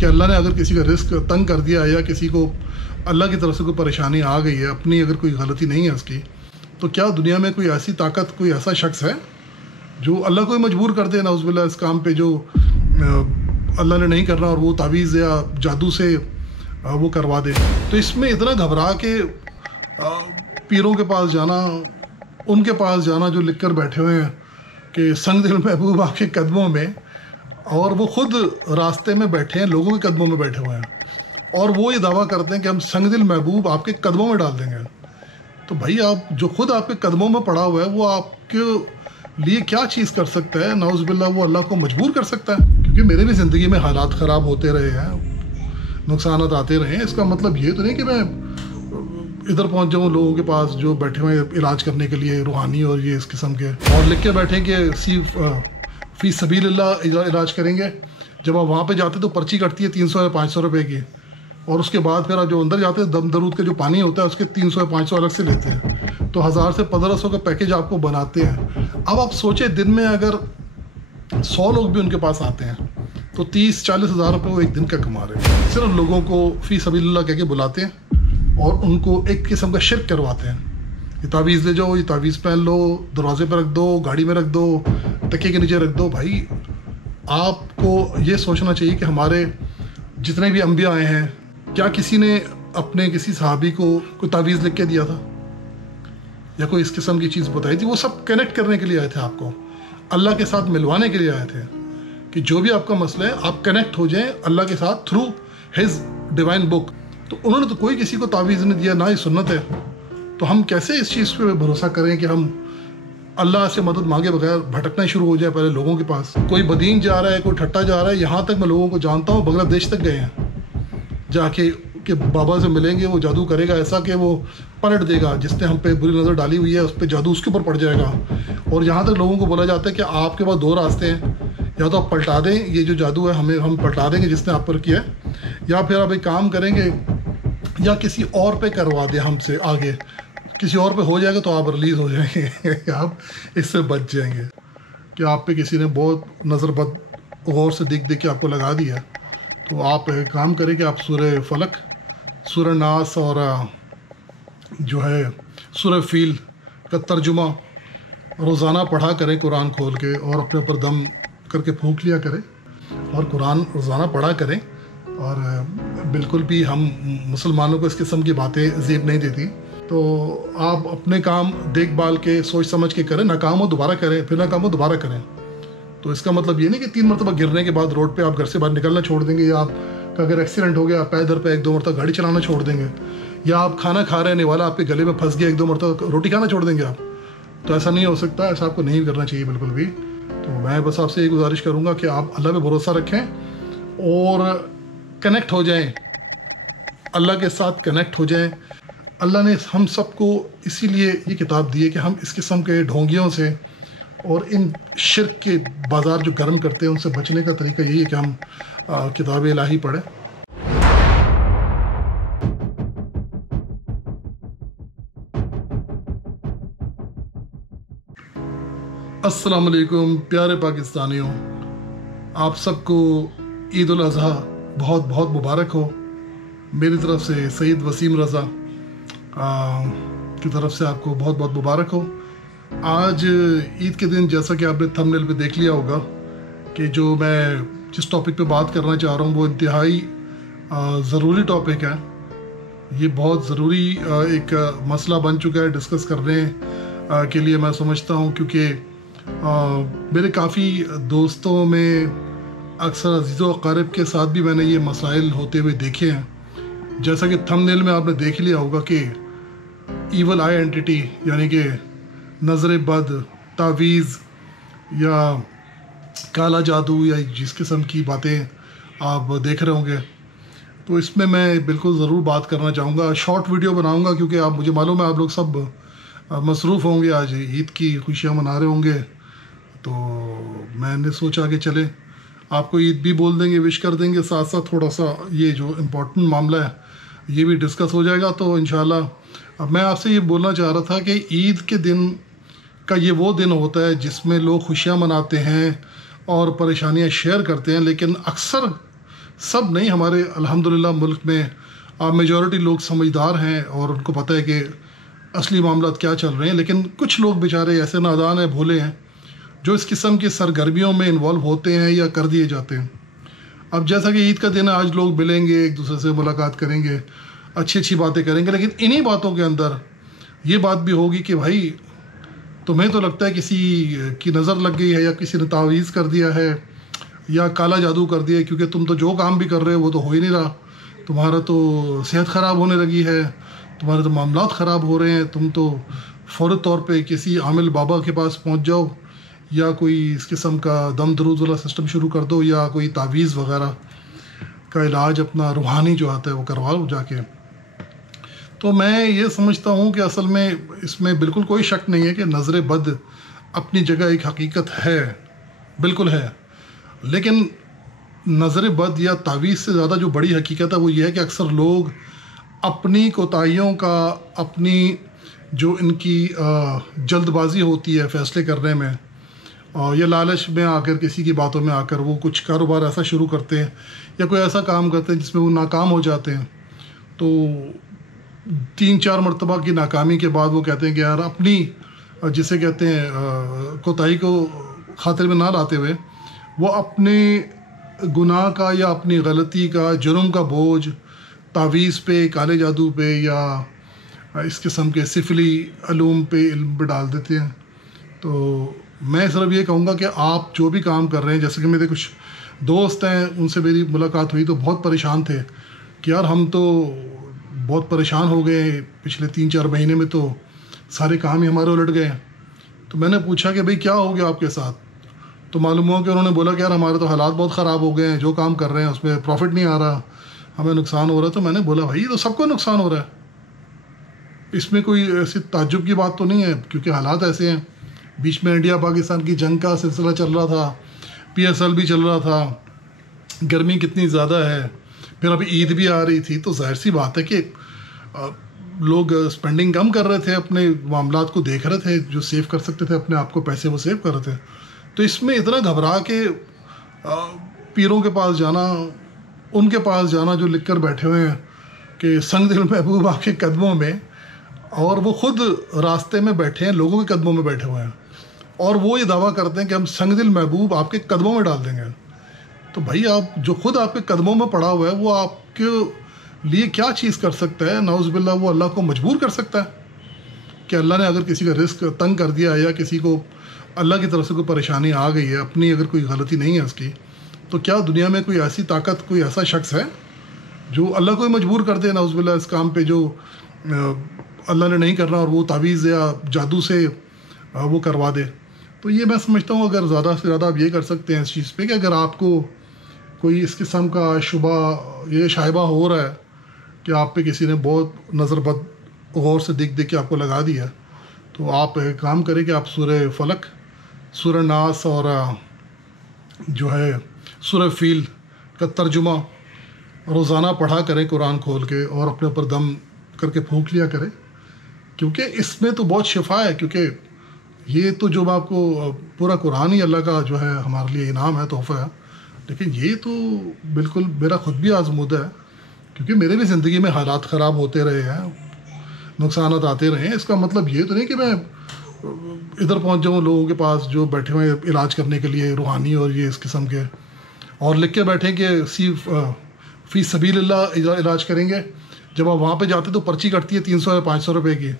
کہ اللہ نے اگر کسی کا رزق تنگ کر دیا ہے یا کسی کو اللہ کی طرف سے کوئی پریشانی آ گئی ہے، اپنی اگر کوئی غلطی نہیں ہے اس کی، تو کیا دنیا میں کوئی ایسی طاقت، کوئی ایسا شخص ہے جو اللہ کو ہی مجبور کر دے نعوذ باللہ اس کام پہ جو اللہ نے نہیں کرنا، اور وہ تعویذ یا جادو سے وہ کروا دے؟ تو اس میں اتنا گھبرا کے پیروں کے پاس جانا، ان کے پاس جانا جو لکھ کر بیٹھے ہوئے ہیں کہ سنگ دل محبوب آپ کے قدموں میں، اور وہ خود راستے میں بیٹھے ہیں، لوگوں کے قدموں میں بیٹھے ہوئے ہیں، اور وہ یہ دعویٰ کرتے ہیں کہ ہم سنگ دل محبوب آپ کے قدموں میں ڈال دیں گے۔ تو بھائی آپ جو خود آپ کے قدموں میں پڑا ہوا ہے وہ آپ کے لیے کیا چیز کر سکتا ہے؟ نعوذ باللہ وہ اللہ کو مجبور کر سکتا ہے؟ کیونکہ میرے بھی زندگی میں حالات خراب ہوتے رہے ہیں، نقصانات آتے رہے ہیں، اس کا مطلب یہ تو نہیں کہ میں ادھر پہنچ جاؤں لوگوں کے پاس جو بیٹھے ہوئے علاج کرنے کے لیے روحانی اور یہ اس قسم کے، اور لکھ کے بیٹھے کہ فی سبیل اللہ علاج کریں گے۔ جب آپ وہاں پہ جاتے تو پرچی کٹتی ہے 300 یا 500 روپے کی، اور اس کے بعد پھر آپ جو اندر جاتے ہیں دم درود کا جو پانی ہوتا ہے اس کے 300 یا 500 الگ سے لیتے ہیں، تو 1000 سے 1500 کا پیکیج آپ کو بناتے ہیں۔ اب آپ سوچیں دن میں اگر 100 لوگ بھی ان کے پاس آتے ہیں تو 30-40 ہزار روپے وہ ایک دن کا کما رہے ہیں، صرف لوگوں کو فی سبیل اللہ کہہ کے بلاتے ہیں اور ان کو ایک قسم کا شرک کرواتے ہیں۔ یہ تعویذ لے جاؤ، یہ تعویذ پہن لو، دروازے پہ رکھ دو، گاڑی میں رکھ دو، تکیے کے نیچے رکھ دو۔ بھائی آپ کو یہ سوچنا چاہیے کہ ہمارے جتنے بھی انبیاء آئے ہیں، کیا کسی نے اپنے کسی صحابی کو کوئی تعویذ لکھ کے دیا تھا یا کوئی اس قسم کی چیز بتائی تھی؟ وہ سب کنیکٹ کرنے کے لیے آئے تھے، آپ کو اللہ کے ساتھ ملوانے کے لیے آئے تھے کہ جو بھی آپ کا مسئلہ ہے آپ کنیکٹ ہو جائیں اللہ کے ساتھ تھرو ہز ڈیوائن بک۔ تو انہوں نے تو کوئی کسی کو تعویذ نہیں دیا، نہ ہی سنت ہے، تو ہم کیسے اس چیز پہ بھروسہ کریں کہ ہم اللہ سے مدد مانگے بغیر بھٹکنا شروع ہو جائے پہلے لوگوں کے پاس؟ کوئی بدین جا رہا ہے، کوئی ٹھٹا جا رہا ہے، یہاں تک میں لوگوں کو جانتا ہوں بنگلہ دیش تک گئے ہیں جا کے کہ بابا سے ملیں گے، وہ جادو کرے گا ایسا کہ وہ پلٹ دے گا، جس نے ہم پہ بری نظر ڈالی ہوئی ہے اس پہ جادو اس کے اوپر پڑ جائے گا۔ اور یہاں تک لوگوں کو بولا جاتا ہے کہ آپ کے پاس 2 راستے ہیں، یا تو آپ پلٹا دیں یہ جو جادو ہے ہم پلٹا دیں گے جس نے آپ پر کیا ہے، یا پھر آپ ایک کام کریں گے یا کسی اور پہ کروا دیں، ہم سے آگے کسی اور پہ ہو جائے گا تو آپ ریلیز ہو جائیں گے آپ اس سے بچ جائیں گے کہ آپ پہ کسی نے بہت نظر بد غور سے دیکھ کے آپ کو لگا دیا۔ تو آپ ایک کام کریں کہ آپ سورہ فلق، سورہ ناس اور جو ہے سورہ فیل کا ترجمہ روزانہ پڑھا کریں قرآن کھول کے، اور اپنے اوپر دم کر کے پھونک لیا کریں اور قرآن روزانہ پڑھا کریں۔ اور بالکل بھی ہم مسلمانوں کو اس قسم کی باتیں عذیب نہیں دیتی، تو آپ اپنے کام دیکھ بھال کے سوچ سمجھ کے کریں، ناکام ہو دوبارہ کریں، پھر ناکام ہو دوبارہ کریں۔ تو اس کا مطلب یہ نہیں کہ 3 مرتبہ گرنے کے بعد روڈ پہ آپ گھر سے باہر نکلنا چھوڑ دیں گے، یا آپ کا اگر ایکسیڈنٹ ہو گیا پیدر پہ 1-2 مرتبہ گاڑی چلانا چھوڑ دیں گے، یا آپ کھانا کھا رہے ہیں والا آپ کے گلے میں پھنس گیا 1-2 مرتبہ روٹی کھانا چھوڑ دیں گے آپ۔ تو ایسا نہیں ہو سکتا، ایسا آپ کو نہیں کرنا چاہیے بالکل بھی۔ تو میں بس آپ سے یہ گزارش کروں گا کہ آپ اللہ پہ بھروسہ رکھیں اور کنیکٹ ہو جائیں، اللہ کے ساتھ کنیکٹ ہو جائیں۔ اللہ نے ہم سب کو اسی لیے یہ کتاب دی ہے کہ ہم اس قسم کے ڈھونگیوں سے اور ان شرک کے بازار جو گرم کرتے ہیں ان سے بچنے کا طریقہ یہی ہے کہ ہم کتاب الہی پڑھیں۔ السلام علیکم پیارے پاکستانیوں، آپ سب کو عید الاضحیٰ بہت بہت مبارک ہو۔ میری طرف سے سید وسیم رضا کی طرف سے آپ کو بہت بہت مبارک ہو۔ آج عید کے دن جیسا کہ آپ نے تھمبنیل پہ دیکھ لیا ہوگا کہ جو میں جس ٹاپک پہ بات کرنا چاہ رہا ہوں وہ انتہائی ضروری ٹاپک ہے۔ یہ بہت ضروری ایک مسئلہ بن چکا ہے ڈسکس کرنے کے لیے، میں سمجھتا ہوں، کیونکہ میرے کافی دوستوں میں اکثر عزیز و اقارب کے ساتھ بھی میں نے یہ مسائل ہوتے ہوئے دیکھے ہیں۔ جیسا کہ تھمبنیل میں آپ نے دیکھ لیا ہوگا کہ ایول آئی اینٹی، یعنی کہ نظر بد، تعویذ یا کالا جادو یا جس قسم کی باتیں آپ دیکھ رہے ہوں گے، تو اس میں میں بالکل ضرور بات کرنا چاہوں گا۔ شارٹ ویڈیو بناؤں گا کیونکہ مجھے معلوم ہے آپ لوگ سب مصروف ہوں گے، آج عید کی خوشیاں منا رہے ہوں گے، تو میں نے سوچا کہ چلیں آپ کو عید بھی بول دیں گے، وش کر دیں گے، ساتھ ساتھ تھوڑا سا یہ جو امپورٹنٹ معاملہ ہے یہ بھی ڈسکس ہو جائے گا۔ تو انشاءاللہ اب میں آپ سے یہ بولنا چاہ رہا تھا کہ عید کے دن کا یہ وہ دن ہوتا ہے جس میں لوگ خوشیاں مناتے ہیں اور پریشانیاں شیئر کرتے ہیں، لیکن اکثر سب نہیں، ہمارے الحمدللہ ملک میں میجورٹی لوگ سمجھدار ہیں اور ان کو پتہ ہے کہ اصلی معاملات کیا چل رہے ہیں، لیکن کچھ لوگ بیچارے ایسے نادان ہیں، بھولے ہیں، جو اس قسم کی سرگرمیوں میں انوالو ہوتے ہیں یا کر دیے جاتے ہیں۔ اب جیسا کہ عید کا دن ہے، آج لوگ ملیں گے، ایک دوسرے سے ملاقات کریں گے، اچھی باتیں کریں گے، لیکن انہی باتوں کے اندر یہ بات بھی ہوگی کہ بھائی تمہیں تو لگتا ہے کسی کی نظر لگ گئی ہے یا کسی نے تعویذ کر دیا ہے یا کالا جادو کر دیا ہے، کیونکہ تم تو جو کام بھی کر رہے ہو وہ تو ہو ہی نہیں رہا، تمہارا تو صحت خراب ہونے لگی ہے، تمہارے تو معاملات خراب ہو رہے ہیں، تم تو فوری طور پہ کسی عامل بابا کے پاس پہنچ جاؤ یا کوئی اس قسم کا دم درود والا سسٹم شروع کر دو یا کوئی تعویذ وغیرہ کا علاج اپنا روحانی جو آتا ہے وہ کروا لو جا کے۔ تو میں یہ سمجھتا ہوں کہ اصل میں اس میں بالکل کوئی شک نہیں ہے کہ نظر بد اپنی جگہ ایک حقیقت ہے، بالکل ہے، لیکن نظر بد یا تعویذ سے زیادہ جو بڑی حقیقت ہے وہ یہ ہے کہ اکثر لوگ اپنی کوتاہیوں کا، اپنی جو ان کی جلد بازی ہوتی ہے فیصلے کرنے میں، یا لالچ میں آ کر کسی کی باتوں میں آ کر وہ کچھ کاروبار ایسا شروع کرتے ہیں یا کوئی ایسا کام کرتے ہیں جس میں وہ ناکام ہو جاتے ہیں، تو 3-4 مرتبہ کی ناکامی کے بعد وہ کہتے ہیں کہ یار اپنی جسے کہتے ہیں کوتاہی کو خاطر میں نہ لاتے ہوئے وہ اپنے گناہ کا یا اپنی غلطی کا، جرم کا بوجھ تعویذ پہ، کالے جادو پہ یا اس قسم کے سفلی علوم پہ، علم پہ ڈال دیتے ہیں۔ تو میں صرف یہ کہوں گا کہ آپ جو بھی کام کر رہے ہیں، جیسے کہ میرے کچھ دوست ہیں، ان سے میری ملاقات ہوئی تو بہت پریشان تھے کہ یار ہم تو بہت پریشان ہو گئے، پچھلے 3-4 مہینے میں تو سارے کام ہی ہمارے الٹ گئے ہیں۔ تو میں نے پوچھا کہ بھئی کیا ہو گیا آپ کے ساتھ؟ تو معلوم ہوا کہ انہوں نے بولا کہ یار ہمارے تو حالات بہت خراب ہو گئے ہیں، جو کام کر رہے ہیں اس میں پروفٹ نہیں آ رہا، ہمیں نقصان ہو رہا ہے۔ تو میں نے بولا بھائی یہ تو سب کو نقصان ہو رہا ہے، اس میں کوئی ایسی تعجب کی بات تو نہیں ہے، کیونکہ حالات ایسے ہیں۔ بیچ میں انڈیا پاکستان کی جنگ کا سلسلہ چل رہا تھا، PSL بھی چل رہا تھا، گرمی کتنی زیادہ ہے، پھر ابھی عید بھی آ رہی تھی، تو ظاہر سی بات ہے کہ لوگ سپینڈنگ کم کر رہے تھے، اپنے معاملات کو دیکھ رہے تھے، جو سیو کر سکتے تھے اپنے آپ کو پیسے وہ سیو کر رہے تھے۔ تو اس میں اتنا گھبرا کے پیروں کے پاس جانا، ان کے پاس جانا جو لکھ کر بیٹھے ہوئے ہیں کہ سنگ دل محبوب آپ کے قدموں میں، اور وہ خود راستے میں بیٹھے ہیں، لوگوں کے قدموں میں بیٹھے ہوئے ہیں، اور وہ یہ دعویٰ کرتے ہیں کہ ہم سنگ دل محبوب آپ کے قدموں میں ڈال دیں گے۔ تو بھائی آپ جو خود آپ کے قدموں میں پڑا ہوا ہے وہ آپ کے لیے کیا چیز کر سکتا ہے؟ نعوذ باللہ وہ اللہ کو مجبور کر سکتا ہے کہ اللہ نے اگر کسی کا رزق تنگ کر دیا ہے یا کسی کو اللہ کی طرف سے کوئی پریشانی آ گئی ہے، اپنی اگر کوئی غلطی نہیں ہے اس کی، تو کیا دنیا میں کوئی ایسی طاقت، کوئی ایسا شخص ہے جو اللہ کو ہی مجبور کر دے نعوذ باللہ اس کام پہ جو اللہ نے نہیں کرنا، اور وہ تعویذ یا جادو سے وہ کروا دے؟ تو یہ میں سمجھتا ہوں اگر زیادہ سے زیادہ آپ یہ کر سکتے ہیں اس چیز پہ کہ اگر آپ کو کوئی اس قسم کا شبہ، یہ شائبہ ہو رہا ہے کہ آپ پہ کسی نے بہت نظر بد غور سے دیکھ کے آپ کو لگا دیا، تو آپ ایک کام کریں کہ آپ سورہ فلق، سورہ ناس اور جو ہے سورہ فیل کا ترجمہ روزانہ پڑھا کریں قرآن کھول کے، اور اپنے اوپر دم کر کے پھونک لیا کریں، کیونکہ اس میں تو بہت شفا ہے۔ کیونکہ یہ تو جو آپ کو پورا قرآن ہی اللہ کا جو ہے ہمارے لیے انعام ہے، تحفہ ہے، لیکن یہ تو بالکل میرا خود بھی آزمودہ ہے، کیونکہ میرے بھی زندگی میں حالات خراب ہوتے رہے ہیں، نقصانات آتے رہے ہیں۔ اس کا مطلب یہ تو نہیں کہ میں ادھر پہنچ جاؤں لوگوں کے پاس جو بیٹھے ہوئے علاج کرنے کے لیے روحانی اور یہ اس قسم کے، اور لکھ کے بیٹھیں کہ فی سبیل اللہ علاج کریں گے۔ جب آپ وہاں پہ جاتے تو پرچی کٹتی ہے 300 یا 500 روپے کی،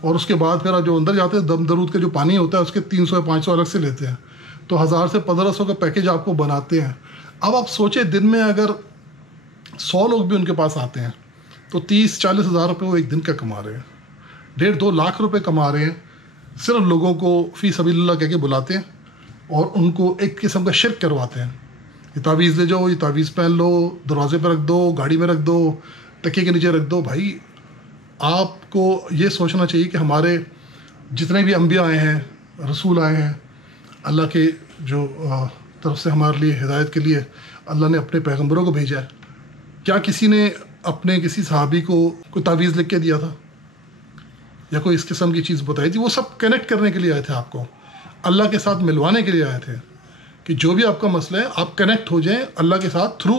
اور اس کے بعد پھر آپ جو اندر جاتے ہیں دم درود کا جو پانی ہوتا ہے اس کے 300 یا 500 الگ سے لیتے ہیں، تو 1000 سے 1500 کا پیکیج آپ کو بناتے ہیں۔ اب آپ سوچیں دن میں اگر 100 لوگ بھی ان کے پاس آتے ہیں تو 30-40 ہزار روپے وہ ایک دن کا کما رہے ہیں، 1.5-2 لاکھ روپے کما رہے ہیں، صرف لوگوں کو فی سبیل اللہ کہہ کے بلاتے ہیں اور ان کو ایک قسم کا شرک کرواتے ہیں۔ یہ تعویذ لے جاؤ، یہ تعویذ پہن لو، دروازے پہ رکھ دو، گاڑی میں رکھ دو، تکیے کے نیچے رکھ دو۔ بھائی آپ کو یہ سوچنا چاہیے کہ ہمارے جتنے بھی انبیاء آئے ہیں، رسول آئے ہیں، اللہ کے جو طرف سے ہمارے لیے ہدایت کے لیے اللہ نے اپنے پیغمبروں کو بھیجا ہے، کیا کسی نے اپنے کسی صحابی کو کوئی تعویذ لکھ کے دیا تھا یا کوئی اس قسم کی چیز بتائی تھی؟ وہ سب کنیکٹ کرنے کے لیے آئے تھے، آپ کو اللہ کے ساتھ ملوانے کے لیے آئے تھے کہ جو بھی آپ کا مسئلہ ہے آپ کنیکٹ ہو جائیں اللہ کے ساتھ تھرو